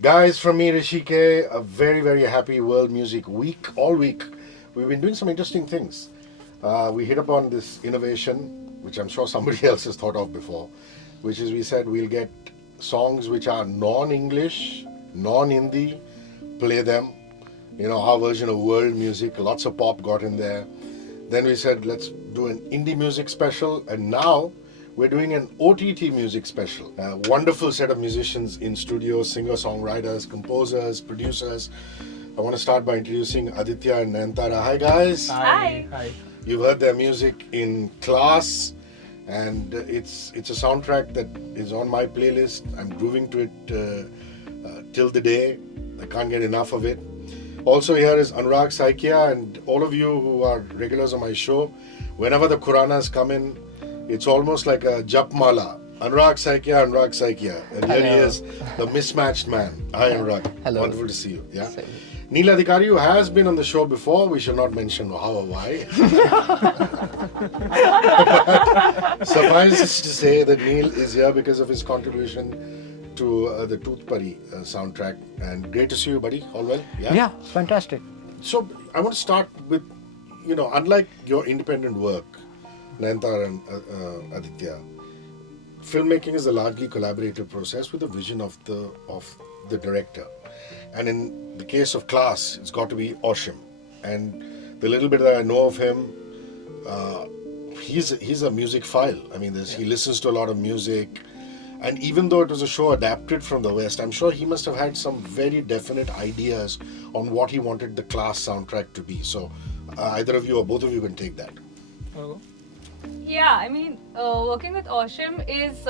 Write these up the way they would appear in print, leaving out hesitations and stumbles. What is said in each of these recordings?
Guys, from me, Hrishi, a very, very happy World Music Week. All week, we've been doing some interesting things. We hit upon this innovation, which I'm sure somebody else has thought of before, which is we said we'll get songs which are non English, non Hindi, play them. You know, our version of world music, lots of pop got in there. Then we said, let's do an indie music special. And now we're doing an OTT music special. A wonderful set of musicians in studio, singer-songwriters, composers, producers. I want to start by introducing Aditya and Nayantara. Hi, guys. Hi. Hi. You've heard their music in class, and it's a soundtrack that is on my playlist. I'm grooving to it till the day. I can't get enough of it. Also here is Anurag, Saikia, and all of you who are regulars on my show. Whenever the Quranas come in, it's almost like a japmala. Anurag, Saikia, Anurag, Saikia. And here he is, the mismatched man. Hi, Anurag. Hello. Wonderful to see you. Yeah. Same. Neel Adhikari, who has been on the show before. We shall not mention how or why. Suffice it to say that Neel is here because of his contribution to the Tooth Pari soundtrack. And great to see you, buddy. All well? Yeah, it's fantastic. So I want to start with, unlike your independent work, Nayantara and Aditya, filmmaking is a largely collaborative process with the vision of the director. And in the case of Class, it's got to be Oshim. And the little bit that I know of him, he's a music file. I mean, he listens to a lot of music. And even though it was a show adapted from the West, I'm sure he must have had some very definite ideas on what he wanted the Class soundtrack to be. So either of you or both of you can take that. Yeah, I mean, working with Oshim is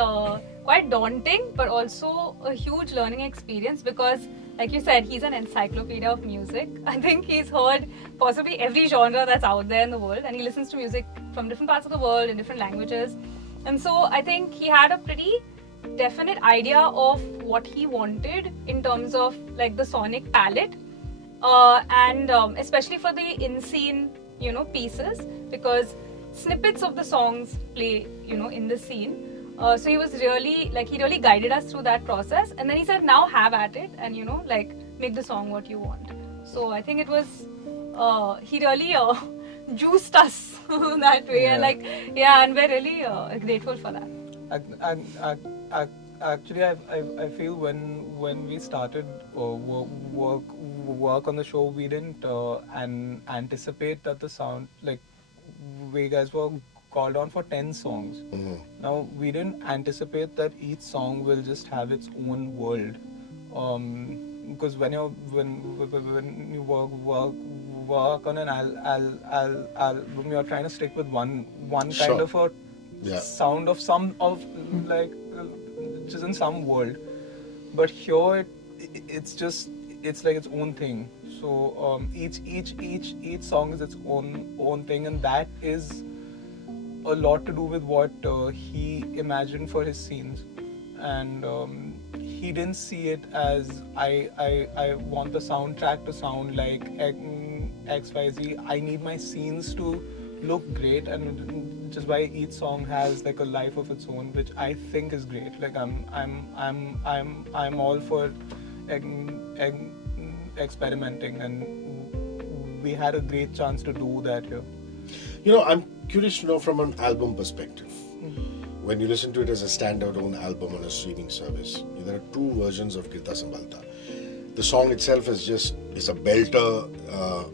quite daunting, but also a huge learning experience because, like you said, he's an encyclopedia of music. I think he's heard possibly every genre that's out there in the world, and he listens to music from different parts of the world in different languages. And so I think he had a pretty definite idea of what he wanted in terms of like the sonic palette, and especially for the in-scene, pieces, because snippets of the songs play, in the scene. So he was really he really guided us through that process, and then he said, now have at it, and make the song what you want. So I think it was he really juiced us that way, and and we're really grateful for that. Actually, I feel when we started work on the show, we didn't anticipate that the sound, like, we guys were called on for 10 songs. Mm-hmm. Now, we didn't anticipate that each song will just have its own world. Because when you work on an album, you're trying to stick with one Sure. kind of a sound of just in some world. But here it's like its own thing. So each song is its own thing, and that is a lot to do with what he imagined for his scenes. And he didn't see it as I want the soundtrack to sound like XYZ. I need my scenes to look great, and just why each song has like a life of its own, which I think is great. Like I'm all for experimenting, and we had a great chance to do that here. I'm curious to know from an album perspective. When you listen to it as a standalone album on a streaming service, there are two versions of Kirta Sambalta. The song itself is a belter.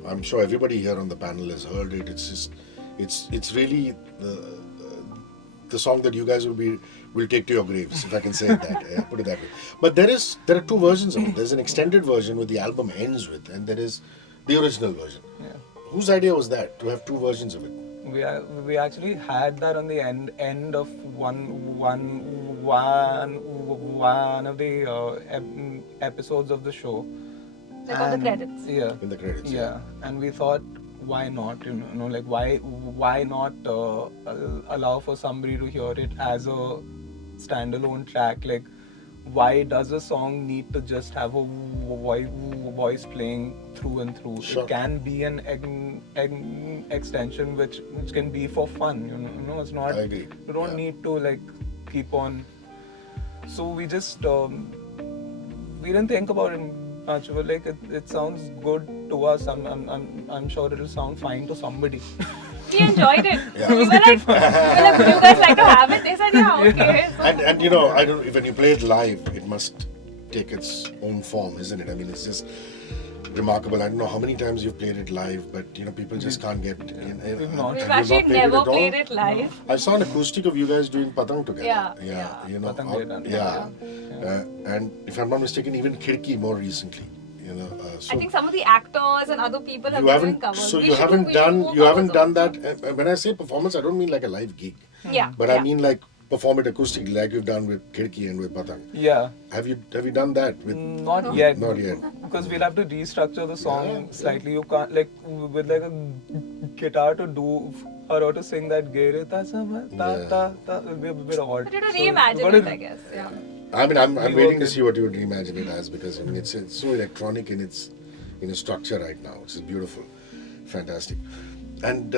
I'm sure everybody here on the panel has heard it. It's really the song that you guys will take to your graves, if I can say it that. Yeah, put it that way. But there are two versions of it. There's an extended version where the album ends with, and there is the original version. Yeah. Whose idea was that, to have two versions of it? We actually had that on the end of one of the episodes of the show. Like on the credits. Yeah. In the credits. Yeah, and we thought, why not? Why not allow for somebody to hear it as a standalone track? Like, why does a song need to just have a voice playing through and through? Sure. It can be an extension which can be for fun. It's not. I agree. You don't need to keep on. So we just we didn't think about it much. We were like, it sounds good to us. I'm sure it'll sound fine to somebody. We enjoyed it. Yeah. We were like, would you guys like to have it? They said, yeah, okay. So, And you know, I don't. When you play it live, it must take its own form, isn't it? I mean, it's just remarkable. I don't know how many times you've played it live, but you know, people just can't get. We've not. we've Have you actually not played never at all? played it live. I saw an acoustic of you guys doing Patang together. Yeah. You know, Patang we had done. yeah. And if I'm not mistaken, even Khidki more recently. You know, so I think some of the actors and other people have you been doing haven't. covers. So We you should haven't we should done. do You haven't covers done also. that. When I say performance, I don't mean like a live gig. Yeah. But yeah. I mean like perform it acoustically, like you've done with Khidki and with Patang. Yeah. Have you done that with? Not yet. Not yet. Because we'll have to restructure the song Yeah. slightly. You can't like with like a guitar to do or to sing that gere ta sama ta ta ta will be a bit odd. But you have to So reimagine gotta- it, I guess. Yeah. I mean, I'm Rework waiting to it. see what you would reimagine it as, because I mean it's so electronic in its structure right now, which is beautiful, fantastic. And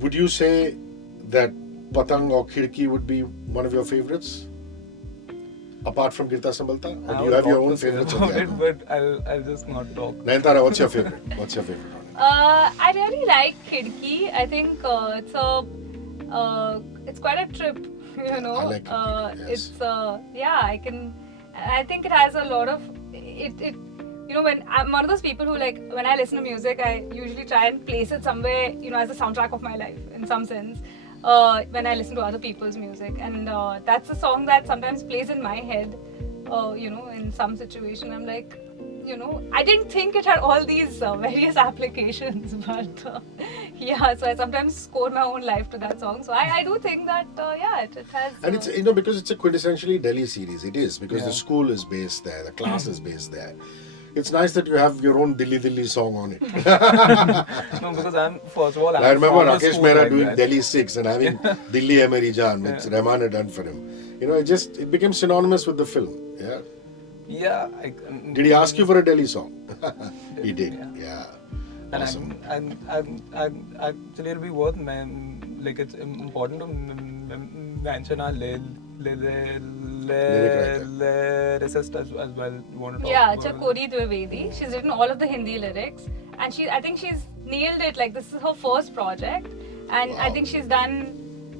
would you say that Patang or Khidki would be one of your favorites, apart from Girta Sambalta, or I do you would have your talk own to say favorites of about the it, album? but I'll just not talk. Nayantara, what's your favorite? What's your favorite on it? I really like Khidki. I think it's quite a trip, you know. I like Khidki, yes. It's I think it has a lot of it. You know, when I'm one of those people who, like, when I listen to music, I usually try and place it somewhere, you know, as a soundtrack of my life in some sense. When I listen to other people's music, and that's a song that sometimes plays in my head. You know, in some situation, I'm like, you know, I didn't think it had all these various applications, but yeah, so I sometimes score my own life to that song. So I do think that, yeah, it has. And it's, you know, because it's a quintessentially Delhi series. It is, because Yeah. the school is based there, the class is based there. It's nice that you have your own Dilli Dilli song on it. No, because first of all, I remember from a Rakesh school Mehra like doing that. Delhi 6 and having Dilli Hai Meri Jaan, which Rahman had done for him. You know, it became synonymous with the film. Yeah. Yeah. Did he ask you for a Delhi song? He did. Yeah. And Awesome. actually, it'll be worth like it's important to mention our lyricist as well. Want to talk Yeah, about Chakori Dwivedi. She's written all of the Hindi lyrics, and I think she's nailed it. Like, this is her first project, and I Wow. think she's done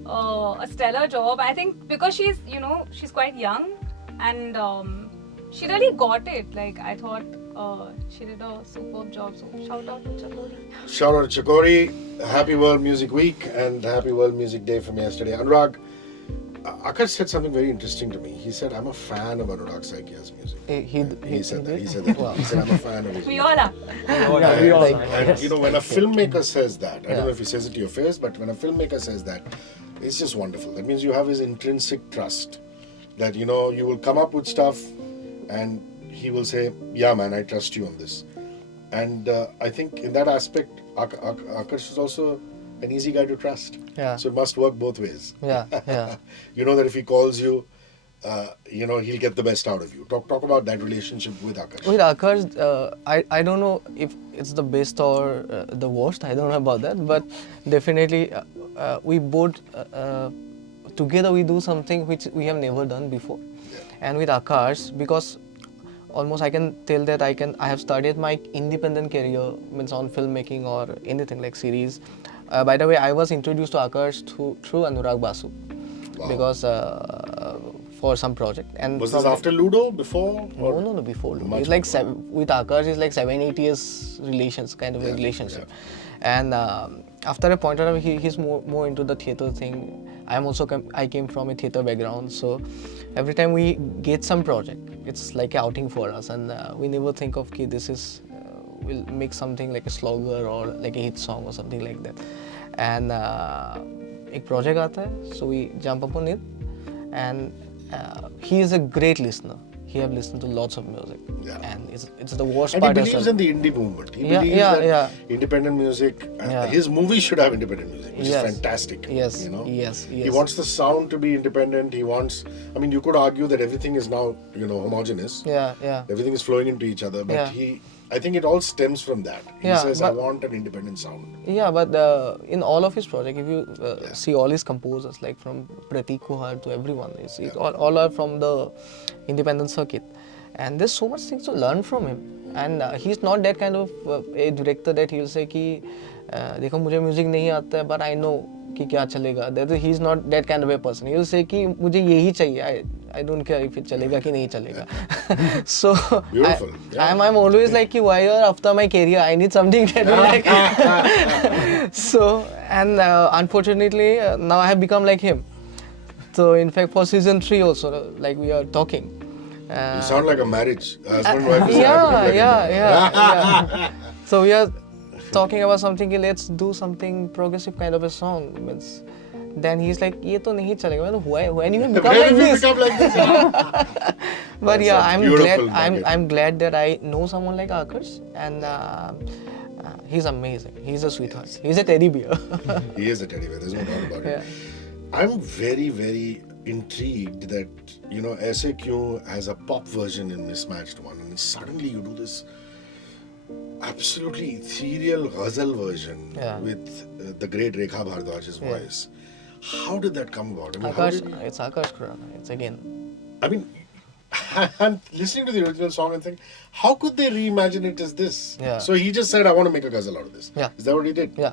a stellar job. I think because she's, you know, she's quite young, and she really got it. Like, I thought she did a superb job. So shout out to Chakori. Shout out to Chakori. Happy World Music Week and Happy World Music Day from yesterday. Anurag, Akash said something very interesting to me. He said, I'm a fan of Anurag Saikia's music. He said that. He said that. Wow. He said, I'm a fan of his We music. all are. Yeah, we all And, like and, you know, when a filmmaker says that, I Yeah. don't know if he says it to your face, but when a filmmaker says that, it's just wonderful. That means you have his intrinsic trust. That, you know, you will come up with stuff and he will say, yeah, man, I trust you on this. And I think in that aspect, Akash is also an easy guy to trust. Yeah. So it must work both ways. Yeah, yeah. You know that if he calls you, you know, he'll get the best out of you. Talk about that relationship with Akash. With Akash, I don't know if it's the best or the worst. I don't know about that, but definitely we both together we do something which we have never done before. Yeah. And with Akash, because almost I can tell that I have started my independent career, means on filmmaking or anything like series. By the way, I was introduced to Akash through Anurag Basu, Wow. because for some project. And Was this from- after Ludo? Before? Or- No, before. Much It's like before. with Akash, it's like 7-8 years relations, kind of a Yeah, relationship. And after a point of time, he's more into the theatre thing. I came from a theatre background, so every time we get some project, it's like an outing for us, and we never think of, okay, this is we'll make something like a slogger or like a hit song or something like that. And एक project आता है, so we jump upon it, and he is a great listener. He have listened to lots of music, Yeah. and it's the worst And he part as believes well. in the indie movement. He Yeah, believes yeah, that yeah. independent music, Yeah. his movies should have independent music, which Yes. is fantastic. Yes, You know? yes, He yes. wants the sound to be independent. He wants, I mean, you could argue that everything is now, you know, homogeneous. Yeah. Everything is flowing into each other, but Yeah. he I think it all stems from that. He Yeah, says, I but- want an independent sound. Yeah, but in all of his project, if you see all his composers, like from Pratik Kuhar to everyone, all are from the independent circuit, and there's so much things to learn from him. And he's not that kind of a director that he'll say कि देखो मुझे music नहीं आता है, but I know कि क्या चलेगा. He's not that kind of a person. He'll say कि मुझे यही चाहिए. I don't care if it चलेगा कि नहीं चलेगा. So Beautiful. I'm always like कि why you're after my career, I need something that will like. So and unfortunately now I have become like him. So in fact for season 3 also like we are talking. You sound like a marriage. Husband and wife. Yeah. So we are talking about something. Let's do something progressive kind of a song. Means, then he's like, "ये तो नहीं चलेगा." When you become When like did we this? become like this? But That's yeah, a I'm beautiful glad. nugget. I'm glad that I know someone like Akash, and he's amazing. He's a sweetheart. He's a teddy bear. He is a teddy bear. There's no doubt about it. Yeah. I'm very, very intrigued that, you know, SAQ has a pop version in Mismatched One, and suddenly you do this absolutely ethereal ghazal version with the great Rekha Bhardwaj's voice. How did that come about? I mean, how Akash, did it's Akash Khurana. It's again. I mean, I'm listening to the original song and think, how could they reimagine it as this? Yeah. So he just said, I want to make a ghazal out of this. Yeah. Is that what he did? Yeah.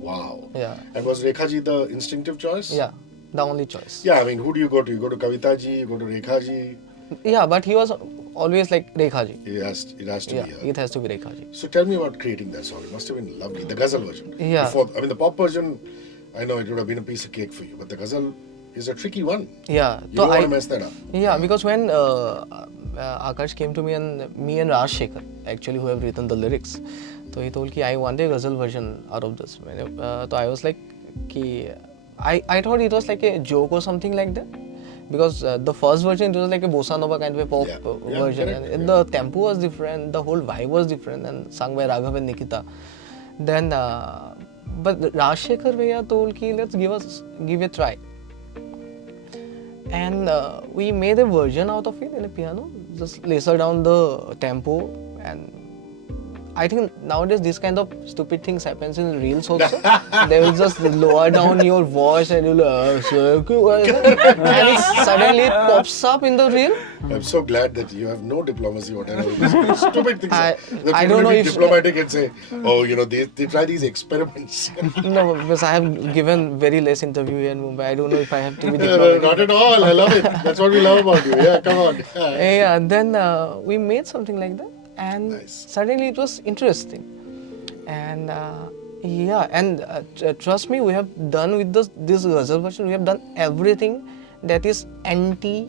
Wow. Yeah. And was Rekha ji the instinctive choice? Yeah. The only choice. Yeah, I mean, who do you go to? You go to Kavita ji, you go to Rekha ji. Yeah, but he was always like Rekha ji. It has to Yeah, be her. it has to be Rekha ji. So tell me about creating that song. It must have been lovely. The ghazal version. Yeah. I mean, the pop version, I know it would have been a piece of cake for you, but the ghazal is a tricky one. Yeah. You don't want to mess that up. Yeah, because when Akash came to me and Raj Shekhar, actually, who have written the lyrics, so he told me, I want a ghazal version out of this. So I was like, I thought it was like a joke or something like that. Because the first version, it was like a bossa nova kind of a pop version. Correct, and the tempo was different, the whole vibe was different, and sung by Raghav and Nikita. Then, but Rajshekhar Bhaiya told ki let's give a try. And we made a version out of it in a piano, just laser down the tempo, and I think nowadays this kind of stupid things happens in reels also. They will just lower down your voice and you'll and it suddenly pops up in the reel. I'm so glad that you have no diplomacy whatever. These stupid things. I I don't know be if- diplomatic and say, oh, you know, they try these experiments. No, because I have given very less interview here in Mumbai. I don't know if I have to be No, diplomatic. not at all. I love it. That's what we love about you. Yeah, come on. Yeah, then we made something like that, and Nice. suddenly it was interesting. And trust me, we have done with this ghazal version. We have done everything that is anti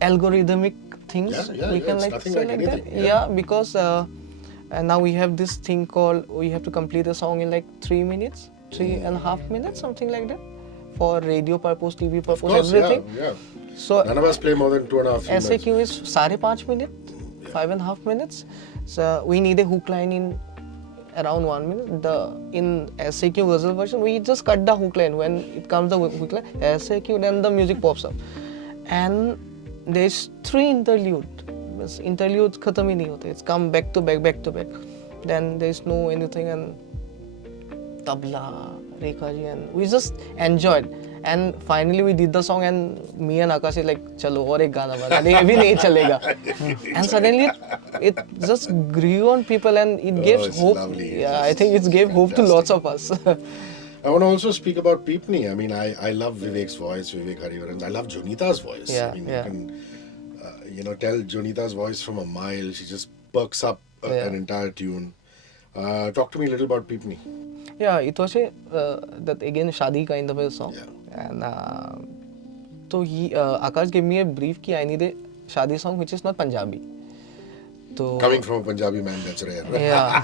algorithmic things. Yeah, we yeah, can it's like nothing say like like anything, that. yeah. Yeah, because and now we have this thing called we have to complete a song in like 3 minutes, 3.5 minutes, something like that, for radio purpose, TV purpose, Of course, everything. yeah. So None of us play more than 2.5 minutes. SAQ is 5.5 minutes, 5.5 minutes. So we need a hook line in around 1 minute. In SAQ ghazal version, we just cut the hook line. When it comes the hook line, SAQ, then the music pops up. And there's 3 interlude. Interlude khatam hi nahi hote. It's come back to back, back to back. Then there's no anything and tabla, Rekha ji, and we just enjoyed. And finally we did the song and me and Akash is like, chalo, aur ek gana bana, nahi, abhi nahi chalega. And suddenly it just grew on people and it gave it's hope. lovely. Yeah, It's I think it gave hope to lots of us. I want to also speak about Peepney. I mean, I love Vivek's voice, Vivek Harivaran's. I love Jonita's voice. Yeah, I mean, yeah. you can, tell Jonita's voice from a mile. She just perks up an entire tune. Talk to me a little about Peepney. Yeah, it was that again Shadi kind of a song. Yeah. And so Akash gave me a brief ki I need a Shadi song which is not Punjabi. So, Coming from a Punjabi man, that's rare. Right? yeah.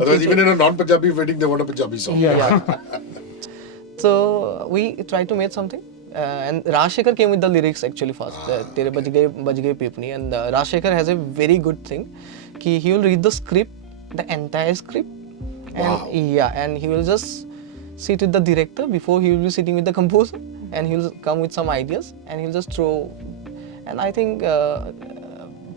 Otherwise, even in a non-Punjabi wedding, they want a Punjabi song. Yeah. So we tried to make something. And Rajshekhar came with the lyrics actually first. Tere baj gaye Peepney. And Rajshekhar has a very good thing. Ki he will read the script, the entire script. Wow. And he will just sit with the director before he will be sitting with the composer. And he will come with some ideas and he'll just throw. And I think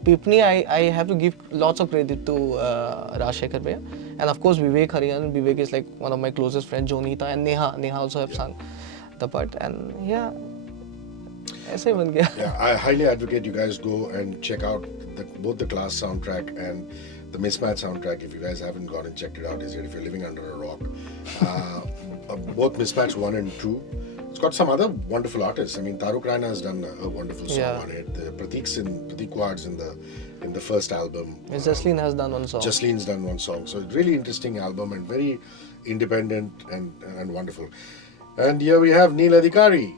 Pipni, I have to give lots of credit to Rajshekhar Bhaiya. And of course Vivek Hariharan. Vivek is like one of my closest friends, Jonita and Neha. Neha also have sung the part. And yeah, ऐसे ही बन गया. Yeah, I highly advocate you guys go and check out both the Class soundtrack and the Mismatch soundtrack. If you guys haven't gone and checked it out, is it if you're living under a rock? Both Mismatch 1 and 2. It's got some other wonderful artists. I mean, Taruk Raina has done a wonderful song on it. Prateek Wad's in the first album. Yes, Jasleen has done one song. Jasleen's done one song. So it's really interesting album and very independent and wonderful. And here we have Neel Adhikari.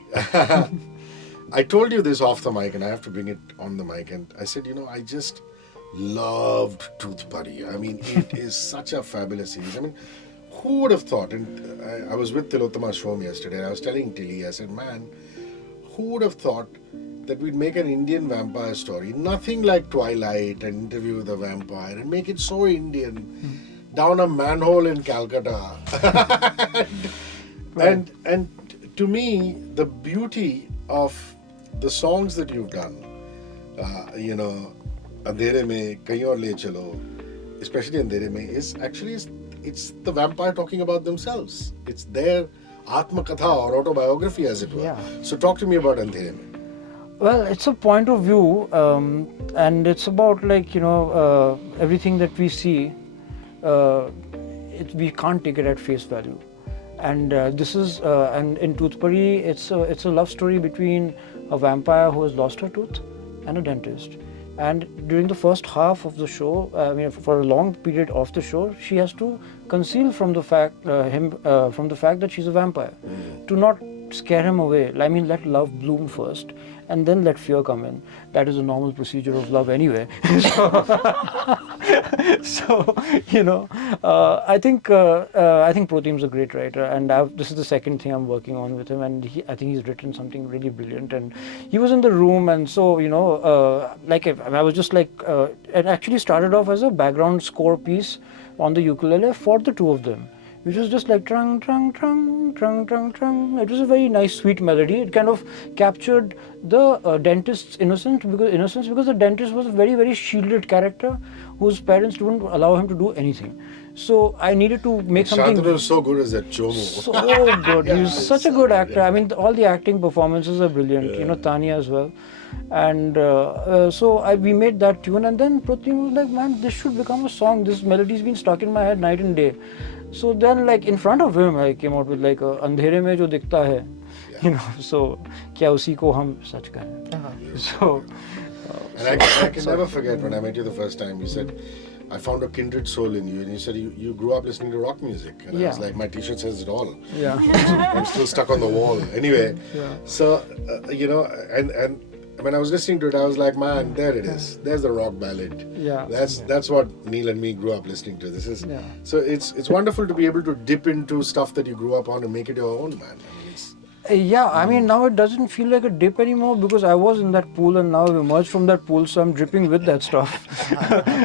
I told you this off the mic and I have to bring it on the mic. And I said, I just loved Tooth Buddy. I mean, it is such a fabulous series. I mean, who would have thought? And I was with Tilottama Shom yesterday and I was telling Tilly, I said, man, who would have thought that we'd make an Indian vampire story, nothing like Twilight and Interview with a Vampire, and make it so Indian, down a manhole in Calcutta. and to me, the beauty of the songs that you've done, Andhere Mein, Kahin Aur Le Chalo, especially Andhere Mein, is actually it's the vampire talking about themselves. It's their Atma Katha or autobiography, as it were. Yeah. So talk to me about Andhere Mein. Well, it's a point of view, and it's about everything that we see. We can't take it at face value, and this is and in Toothpuri, it's a love story between a vampire who has lost her tooth and a dentist. And during the first half of the show, for a long period of the show, she has to conceal from the fact that she's a vampire, to not scare him away. I mean, let love bloom first, and then let fear come in. That is a normal procedure of love anyway. So I think Proteim's a great writer, and this is the second thing I'm working on with him, and I think he's written something really brilliant. And he was in the room, and so I was just like, it actually started off as a background score piece on the ukulele for the two of them, which was just like trung trung trung trung trung trung. It was a very nice, sweet melody. It kind of captured the dentist's innocence because the dentist was a very, very shielded character whose parents didn't allow him to do anything. So I needed to make something. Shantanu is so good as that Chomo. So good. He's such a good actor. I mean, all the acting performances are brilliant. Tanya as well. And so we made that tune, and then Proteim was like, man, this should become a song. This melody's been stuck in my head night and day. So then, like, in front of him, I came out with like Andhere Mein Jo Dikhta Hai, so kya usi ko hum sach kahe. So and I can never forget when I met you the first time. You said, I found a kindred soul in you, and you said you grew up listening to rock music, and I was like, my T-shirt says it all. Yeah. I'm still stuck on the wall. Anyway, so and when I was listening to it, I was like, man, there it is. There's the rock ballad. Yeah. That's what Neel and me grew up listening to. This is so it's wonderful to be able to dip into stuff that you grew up on and make it your own, man. I mean, it's, I mean, now it doesn't feel like a dip anymore because I was in that pool and now I've emerged from that pool, so I'm dripping with that stuff.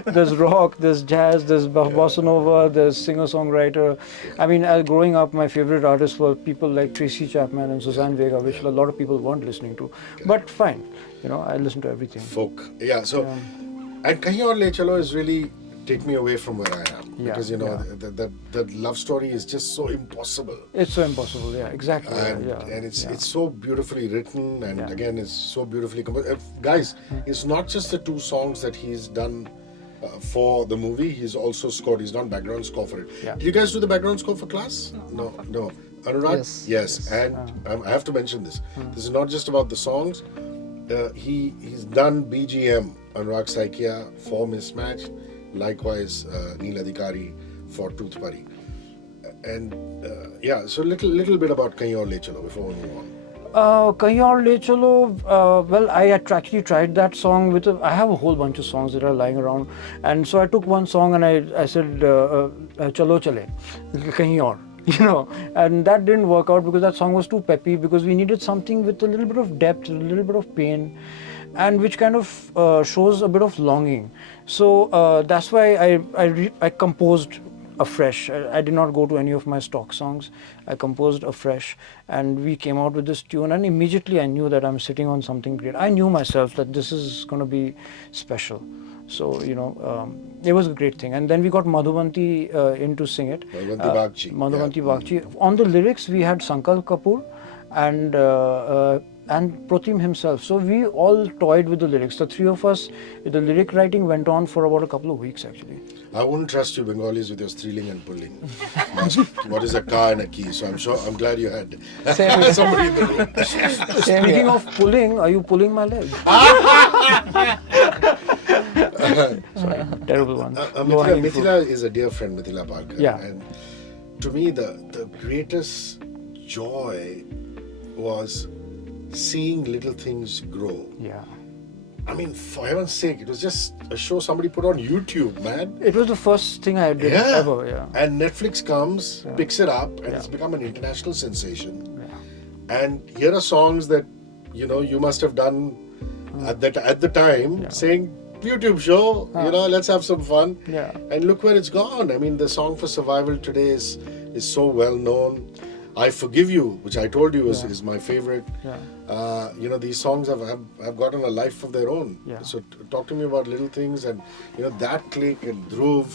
There's rock, there's jazz, there's bossa nova, there's singer-songwriter. I mean, growing up, my favorite artists were people like Tracy Chapman and Suzanne Vega, which a lot of people weren't listening to. But fine, I listen to everything. folk. Yeah, so, and Kahin Aur Le Chalo is really take me away from where I am. Because, that love story is just so impossible. It's so impossible, exactly. And it's so beautifully written, and again, it's so beautifully composed. Guys, it's not just the two songs that he's done for the movie, he's also scored, he's done background score for it. Did you guys do the background score for Class? No. Anurag? Yes. And I have to mention this. This is not just about the songs. He's done BGM, Anurag Saikia for Mismatch, likewise Neel Adhikari for Tooth Buddy. And so little bit about Kahin Aur Le Chalo before we move on. Kahin Aur Le Chalo, well, I actually tried that song I have a whole bunch of songs that are lying around, and so I took one song and I said, Chalo Chale, Kahin Aur. And that didn't work out because that song was too peppy, because we needed something with a little bit of depth, a little bit of pain, and which kind of shows a bit of longing. So that's why I composed afresh. I did not go to any of my stock songs. I composed afresh, and we came out with this tune. And immediately I knew that I'm sitting on something great. I knew myself that this is going to be special. So it was a great thing. And then we got Madhuvanti in to sing it. Madhuvanti Bagchi. Madhuvanti Bagchi. On the lyrics, we had Sankalp Kapoor and Protim himself. So we all toyed with the lyrics. The three of us, the lyric writing went on for about a couple of weeks actually. I wouldn't trust you Bengalis with your streeling and pulling. Ask what is a car and a key? So I'm glad you had Same here. somebody in the room. Speaking of pulling, are you pulling my leg? Sorry, terrible one. Mithila is a dear friend, Mithila Bhatkal. Yeah. And to me, the greatest joy was seeing little things grow. Yeah. I mean, for heaven's sake, it was just a show somebody put on YouTube, man. It was the first thing I did ever, yeah. And Netflix comes, picks it up, and it's become an international sensation. Yeah. And here are songs that, you must have done at the time, saying, YouTube show, let's have some fun. Yeah. And look where it's gone. I mean, the song for survival today is so well known. I Forgive You, which I told you is my favorite. Yeah. These songs have gotten a life of their own. Yeah. So talk to me about Little Things and, that click and Dhruv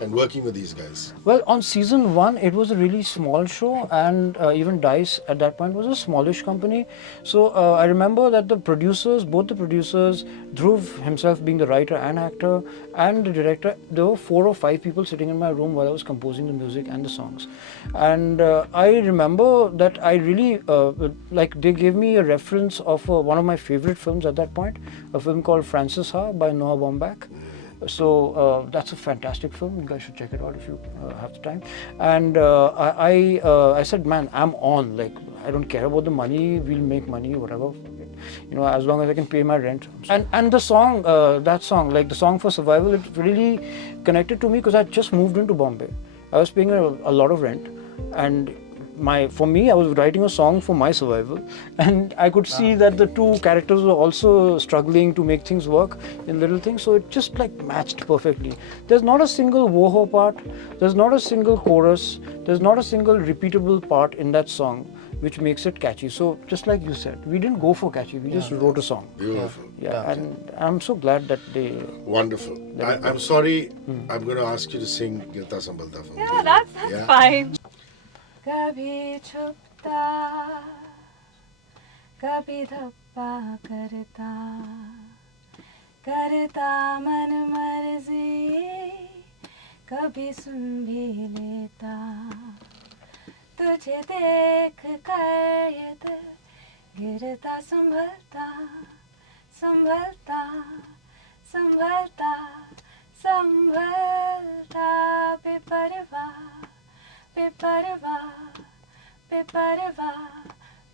and working with these guys. Well, on season 1, it was a really small show, and even Dice at that point was a smallish company. So I remember that both the producers, Dhruv himself being the writer and actor, and the director, there were 4 or 5 people sitting in my room while I was composing the music and the songs. And I remember that I really, they gave me a reference of one of my favorite films at that point, a film called Francis Ha by Noah Baumbach. So that's a fantastic film. You guys should check it out if you have the time. And I said, man, I'm on. Like, I don't care about the money. We'll make money, whatever. As long as I can pay my rent. And the song, the song for survival, it really connected to me because I just moved into Bombay. I was paying a lot of rent, and for me, I was writing a song for my survival, and I could see that the two characters were also struggling to make things work in Little Things, so it just matched perfectly. There's not a single woho part, there's not a single chorus, there's not a single repeatable part in that song which makes it catchy. So just like you said, we didn't go for catchy, we just wrote a song. Beautiful. Yeah, and I'm so glad that they... Wonderful. I'm sorry, I'm going to ask you to sing Girta Sambalta for me. Yeah, that's fine. कभी छुपता कभी धप्पा करता मन मर्जी कभी सुन भी लेता तुझे देख कर ये दिल गिरता संभलता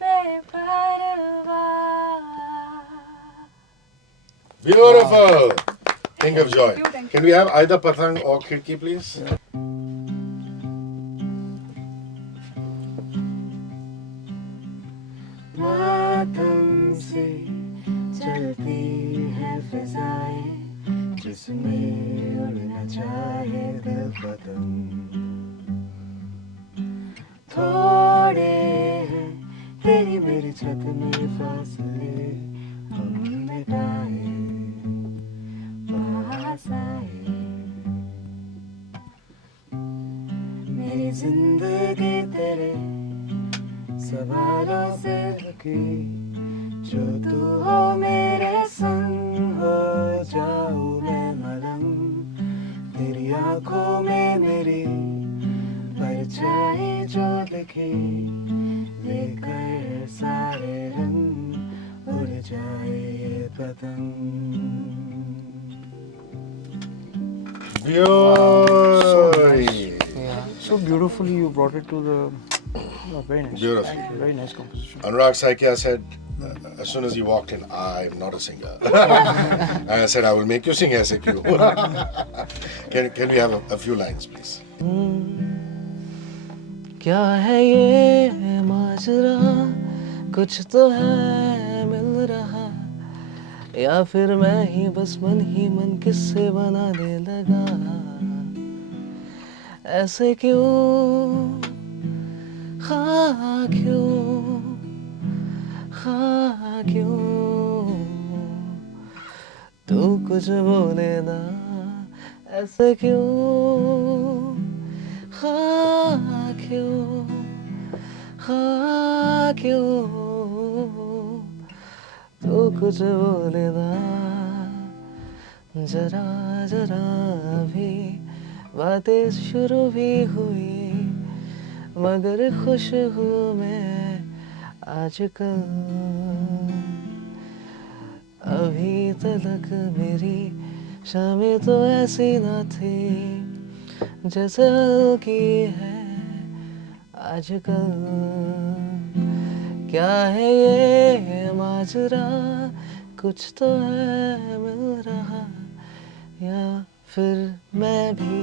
बेपरवाह Beautiful. Think of joy. Thank you. Can we have either Patang or Khirki, please? मातम से चलती है फिजाएं जिसमें उड़ना चाहे दिल पतंग थोड़े हैं तेरी मेरी छत में फासले हम मिटाए पास आए मेरी जिंदगी तेरे सवालों से ढकी जो तू हो मेरे संग हो जाऊं मैं मलंग तेरी आंखों में मेरी परछाई जो दिखी लेकर सारे रंग उड़ जाए ये पतंग So beautifully you brought it to the... very nice. Beautiful. Very nice composition. Anurag Saikia said, as soon as he walked in, I'm not a singer. And I said, I will make you sing SAQ. Can we have a few lines, please? क्या है ये माजरा कुछ तो है मिल रहा या फिर मैं ही बस मन ही मन किससे बनाने लगा ऐसे क्यों हाँ क्यों हाँ क्यों तू कुछ बोले ना ऐसे क्यों हाँ क्यों तू कुछ बोले ना जरा जरा भी बातें शुरू भी हुई मगर खुश हूँ मैं आजकल अभी तक मेरी शामें तो ऐसी ना थी जैसे की है आजकल क्या है ये माजरा कुछ तो है मिल रहा या फिर मैं भी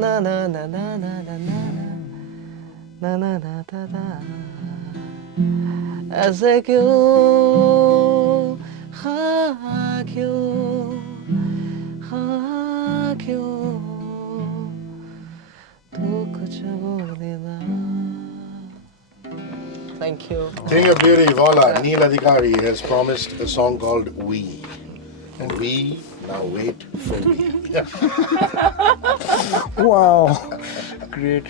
ना ना ना ना ना ना ना ना ना ना ना ना ऐसे क्यों हाँ क्यों तू कुछ बोले ना Thank you. King of Beauty, voila, Neel Adhikari has promised a song called We. And we now wait for we. Wow, great.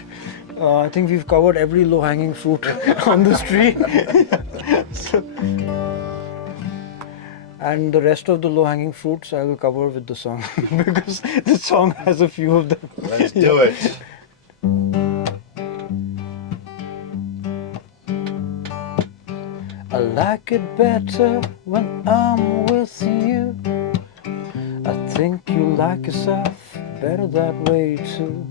I think we've covered every low-hanging fruit on this tree. And the rest of the low-hanging fruits I will cover with the song because the song has a few of them. Let's do it. I like it better when I'm with you. I think you like yourself better that way too.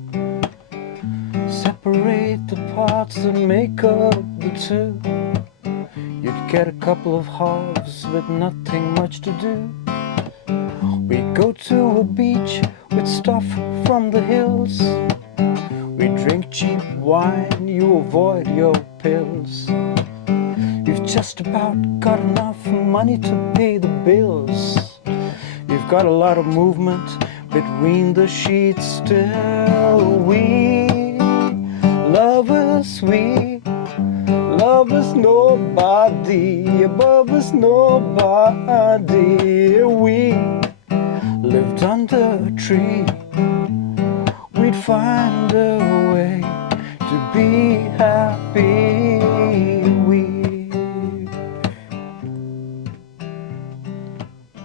Separate the parts that make up the two. You'd get a couple of halves with nothing much to do. We go to a beach with stuff from the hills. We drink cheap wine, you avoid your pills. You've just about got enough money to pay the bills. You've got a lot of movement between the sheets still. We love us, we love us nobody, above us nobody. We lived under a tree, we'd find a way to be happy.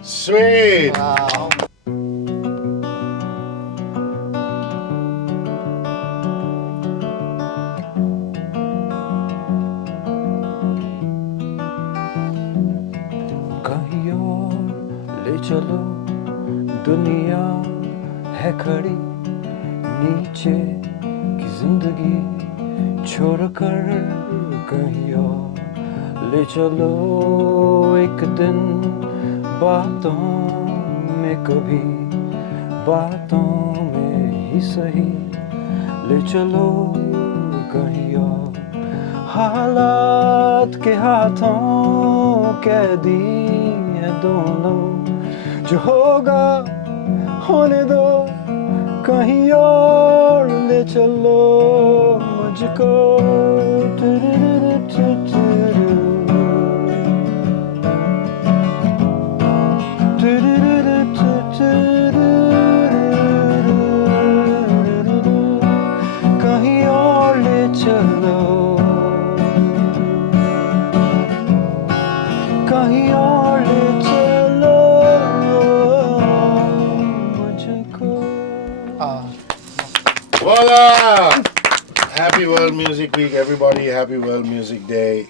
Sweet. Wow. कहीं और ले चलो दुनिया है खड़ी नीचे की जिंदगी छोड़कर कहीं और ले चलो एक दिन बातों में कभी बातों में ही सही ले चलो कहीं और हालात के हाथों कैदी है दोनों जो होगा होने दो कहीं और ले चलो मुझको कहीं और ले चलो कहीं और ले चलो मुझको Voila! Happy World Music Week, everybody. Happy World Music Day.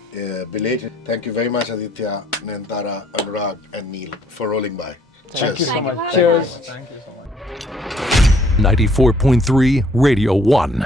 Belated. Thank you very much, Aditya, Nayantara, Anurag, and Neel, for rolling by. Thank you Cheers. so much. Thank you. Cheers. Thank you so much. 94.3 Radio 1.